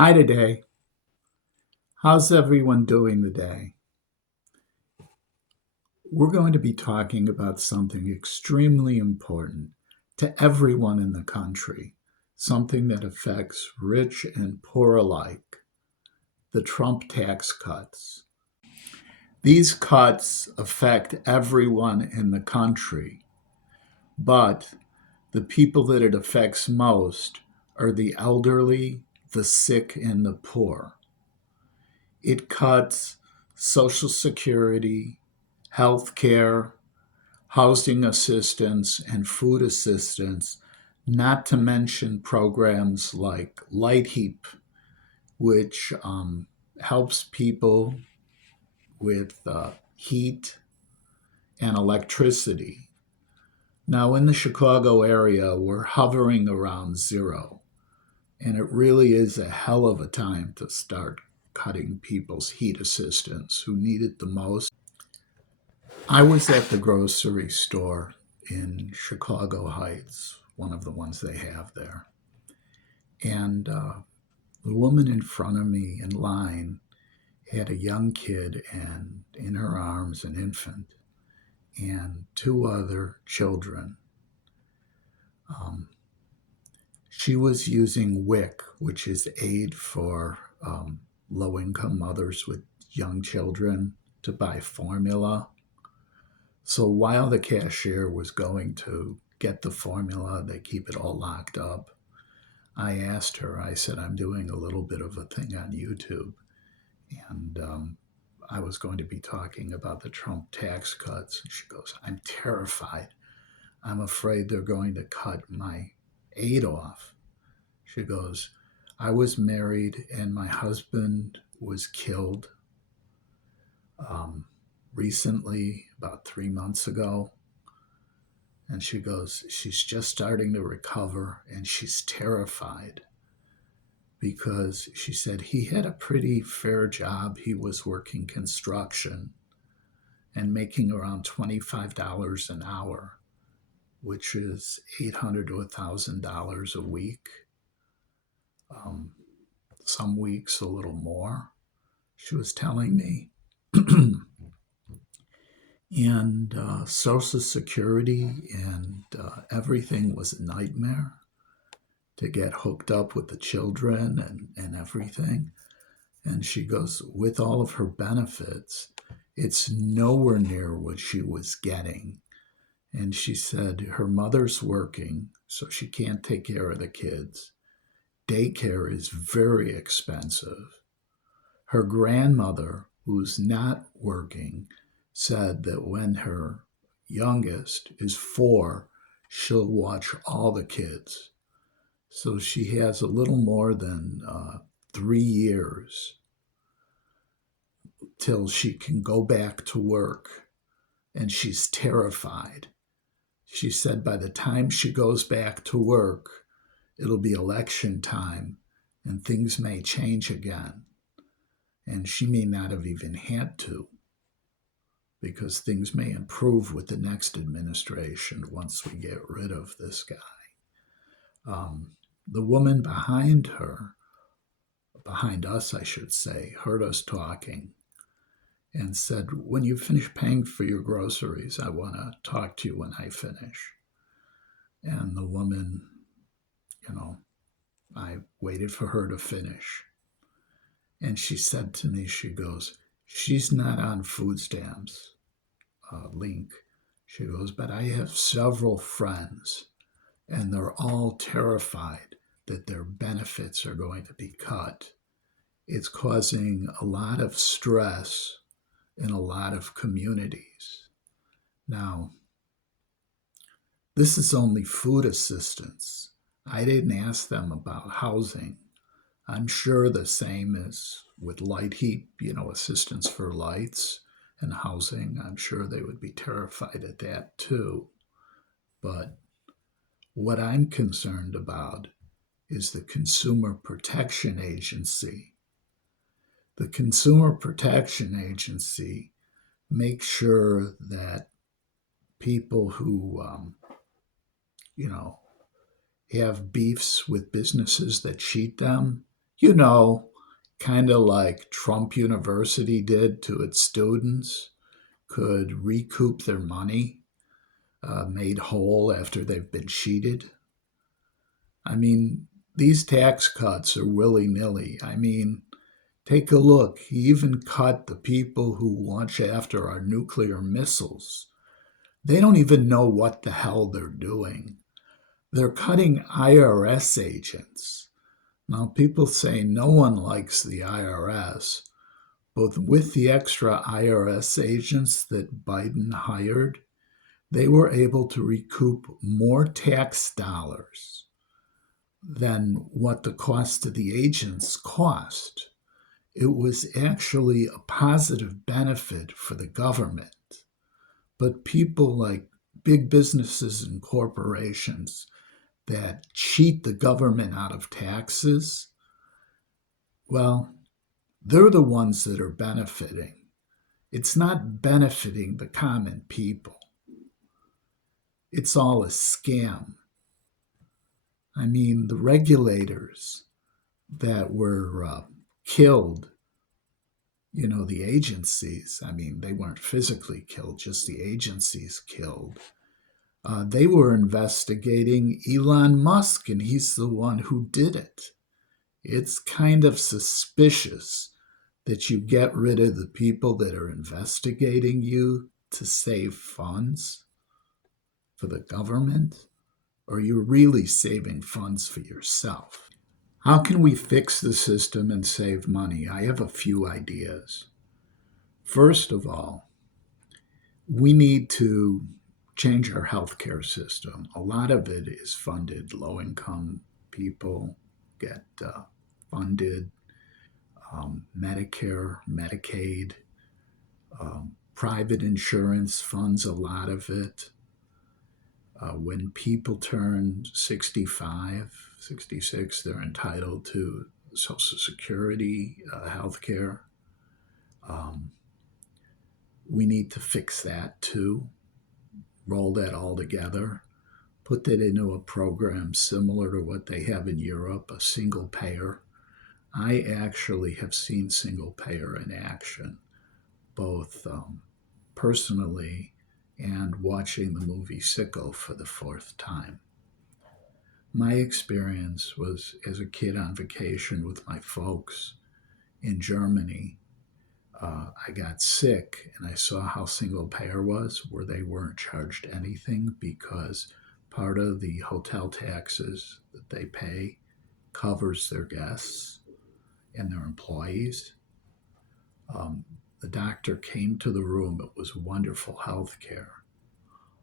Hi today. How's everyone doing today? We're going to be talking about something extremely important to everyone in the country, something that affects rich and poor alike, the Trump tax cuts. These cuts affect everyone in the country, but the people that it affects most are the elderly, the sick, and the poor. It cuts Social Security, health care, housing assistance, and food assistance, not to mention programs like Light Heap, which helps people with heat and electricity. Now, in the Chicago area, we're hovering around zero, and it really is a hell of a time to start cutting people's heat assistance who need it the most. I was at the grocery store in Chicago Heights, one of the ones they have there. And the woman in front of me in line had a young kid and in her arms an infant and two other children. Um, she was using WIC, which is aid for low income mothers with young children, to buy formula. So while the cashier was going to get the formula, they keep it all locked up. I asked her, I said, I'm doing a little bit of a thing on YouTube, and I was going to be talking about the Trump tax cuts. And she goes, I'm terrified. I'm afraid they're going to cut my aid off. She goes, I was married and my husband was killed um, recently, about 3 months ago. And she goes, she's just starting to recover and she's terrified because she said he had a pretty fair job. He was working construction and making around $25 an hour, which is $800 to $1,000 a week. Um, some weeks a little more, she was telling me. And Social Security and everything was a nightmare to get hooked up with the children and everything. And she goes, with all of her benefits, it's nowhere near what she was getting. And she said her mother's working, so she can't take care of the kids. Daycare is very expensive. Her grandmother, who's not working, said that when her youngest is 4, she'll watch all the kids. So she has a little more than 3 years till she can go back to work, and she's terrified. She said by the time she goes back to work, it'll be election time and things may change again. And she may not have even had to because things may improve with the next administration once we get rid of this guy. Um, the woman behind us, I should say, heard us talking and said, when you finish paying for your groceries, I want to talk to you when I finish. And the woman, you know, I waited for her to finish. And she said to me, she goes, she's not on food stamps, link. She goes, but I have several friends, and they're all terrified that their benefits are going to be cut. It's causing a lot of stress in a lot of communities. Now, this is only food assistance. I didn't ask them about housing. I'm sure the same is with Light Heap, assistance for lights and housing. I'm sure they would be terrified at that too. But what I'm concerned about is the Consumer Protection Agency. The Consumer Protection Agency makes sure that people who, you know, have beefs with businesses that cheat them You know, kind of like Trump University did to its students, could recoup their money, made whole after they've been cheated. I mean, these tax cuts are willy-nilly. I mean, take a look. He even cut the people who watch after our nuclear missiles. They don't even know what the hell they're doing. They're cutting IRS agents. Now, people say no one likes the IRS, but with the extra IRS agents that Biden hired, they were able to recoup more tax dollars than what the cost of the agents cost. It was actually a positive benefit for the government. But people like big businesses and corporations that cheat the government out of taxes, well, they're the ones that are benefiting. It's not benefiting the common people. It's all a scam. I mean, the regulators that were killed, the agencies, I mean, they weren't physically killed, just the agencies killed. They were investigating Elon Musk, and he's the one who did it. It's kind of suspicious that you get rid of the people that are investigating you to save funds for the government, or you're really saving funds for yourself. How can we fix the system and save money? I have a few ideas. First of all, we need to change our healthcare system. A lot of it is funded. Low-income people get funded. Medicare, Medicaid, private insurance funds a lot of it. When people turn 65, 66, they're entitled to Social Security, health care. We need to fix that too, roll that all together, put that into a program similar to what they have in Europe, a single payer. I actually have seen single payer in action, both personally and watching the movie Sicko for the fourth time. My experience was as a kid on vacation with my folks in Germany. I got sick and I saw how single payer was, where they weren't charged anything because part of the hotel taxes that they pay covers their guests and their employees. The doctor came to the room. It was wonderful health care.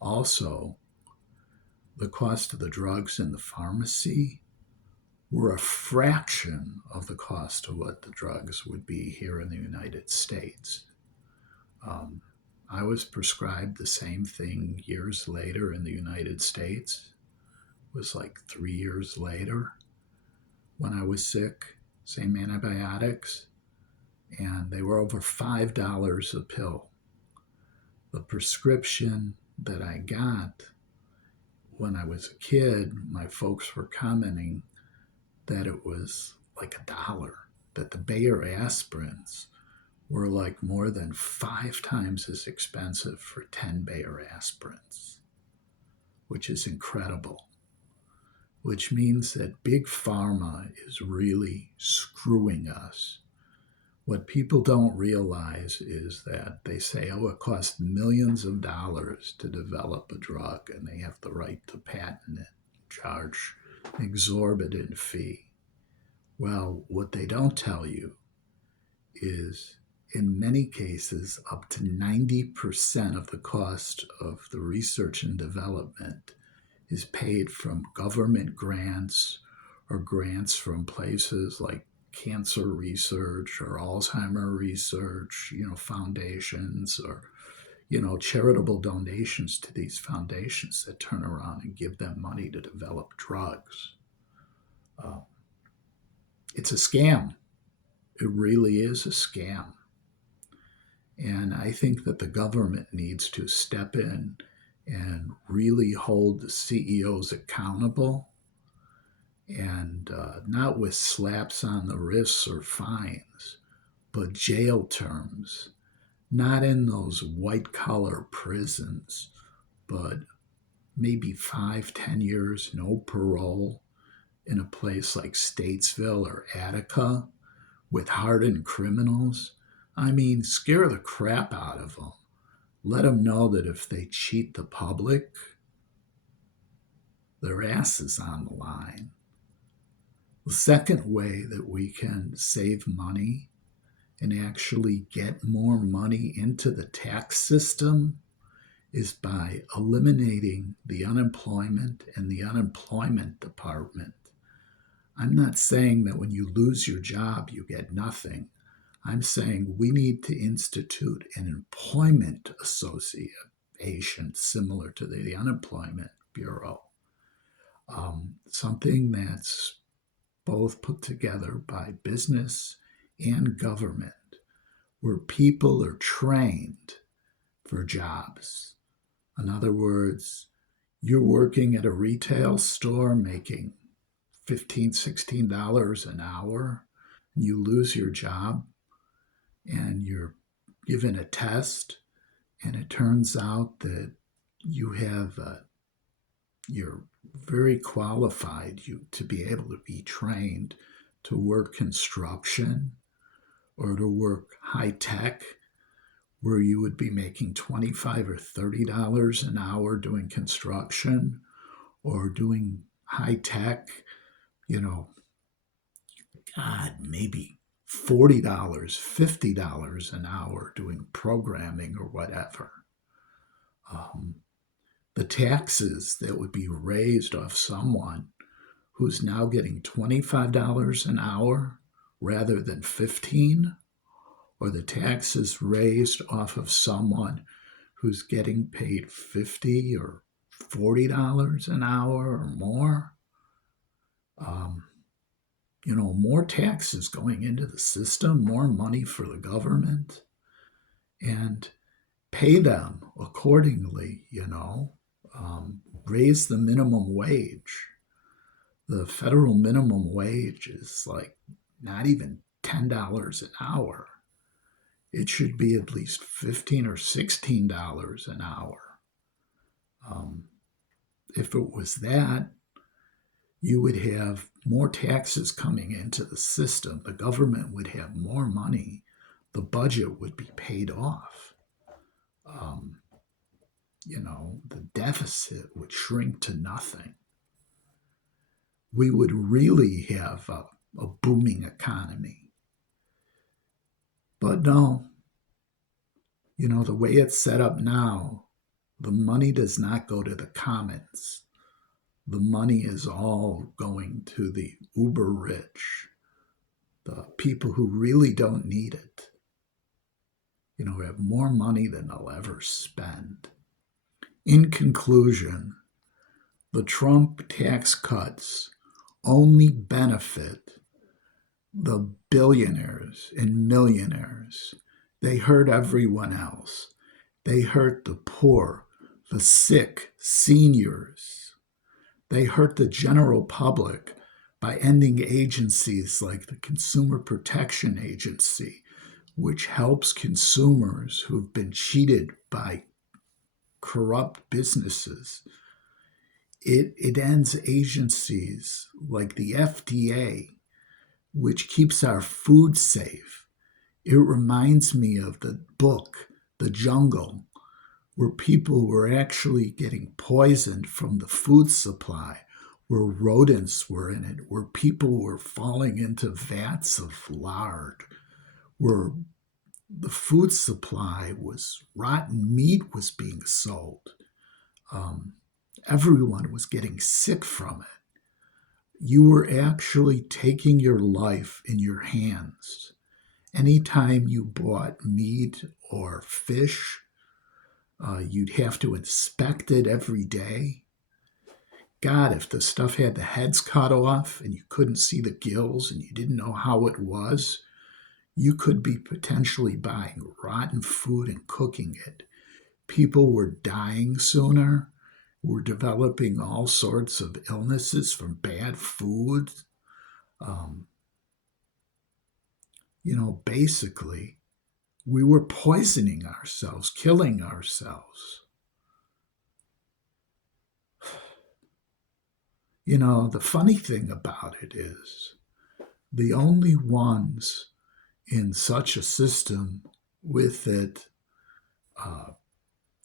Also, the cost of the drugs in the pharmacy were a fraction of the cost of what the drugs would be here in the United States. I was prescribed the same thing years later in the United States. It was like 3 years later when I was sick, same antibiotics, and they were over $5 a pill. The prescription that I got when I was a kid, my folks were commenting that it was like $1, that the Bayer aspirins were like more than 5 times as expensive for 10 Bayer aspirins, which is incredible, which means that big pharma is really screwing us. What people don't realize is that they say, oh, it costs millions of dollars to develop a drug, and they have the right to patent it, charge an exorbitant fee. Well, what they don't tell you is in many cases, up to 90% of the cost of the research and development is paid from government grants or grants from places like cancer research or Alzheimer research, foundations or, charitable donations to these foundations that turn around and give them money to develop drugs. It's a scam. It really is a scam. And I think that the government needs to step in and really hold the CEOs accountable and not with slaps on the wrists or fines, but jail terms, not in those white collar prisons, but maybe 5, 10 years, no parole in a place like Statesville or Attica with hardened criminals. I mean, scare the crap out of them. Let them know that if they cheat the public, their ass is on the line. The second way that we can save money and actually get more money into the tax system is by eliminating the unemployment and the unemployment department. I'm not saying that when you lose your job, you get nothing. I'm saying we need to institute an employment association similar to the Unemployment Bureau. Something that's both put together by business and government, where people are trained for jobs. In other words, you're working at a retail store making $15, $16 an hour, and you lose your job, and you're given a test, and it turns out that you're very qualified to be able to be trained to work construction or to work high tech, where you would be making $25 or $30 an hour doing construction or doing high tech, God, maybe $40, $50 an hour doing programming or whatever. The taxes that would be raised off someone who's now getting $25 an hour rather than $15, or the taxes raised off of someone who's getting paid $50 or $40 an hour or more. More taxes going into the system, more money for the government, and pay them accordingly, raise the minimum wage. The federal minimum wage is like not even $10 an hour. It should be at least $15 or $16 an hour. If it was that, you would have more taxes coming into the system. The government would have more money. The budget would be paid off. The deficit would shrink to nothing. We would really have a booming economy. But no, the way it's set up now, the money does not go to the commons. The money is all going to the uber rich, the people who really don't need it, have more money than they'll ever spend. In conclusion, the Trump tax cuts only benefit the billionaires and millionaires. They hurt everyone else. They hurt the poor, the sick, seniors. They hurt the general public by ending agencies like the Consumer Protection Agency, which helps consumers who've been cheated by corrupt businesses. It ends agencies like the FDA, which keeps our food safe. It reminds me of the book, The Jungle, where people were actually getting poisoned from the food supply, where rodents were in it, where people were falling into vats of lard, where the food supply was rotten meat was being sold. Everyone was getting sick from it. You were actually taking your life in your hands. Anytime you bought meat or fish, you'd have to inspect it every day. God, if the stuff had the heads cut off and you couldn't see the gills and you didn't know how it was, you could be potentially buying rotten food and cooking it. People were dying sooner. were developing all sorts of illnesses from bad food. Basically, we were poisoning ourselves, killing ourselves. The funny thing about it is the only ones in such a system with it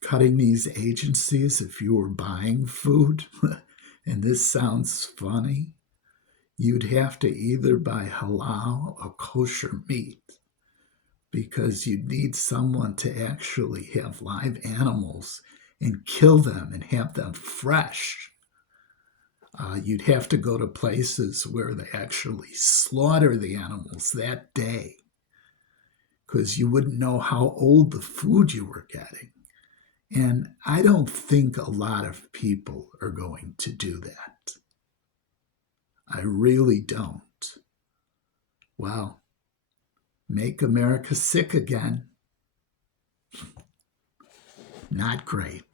cutting these agencies, if you were buying food, and this sounds funny, you'd have to either buy halal or kosher meat because you'd need someone to actually have live animals and kill them and have them fresh. You'd have to go to places where they actually slaughter the animals that day because you wouldn't know how old the food you were getting. And I don't think a lot of people are going to do that. I really don't. Well, make America sick again. Not great.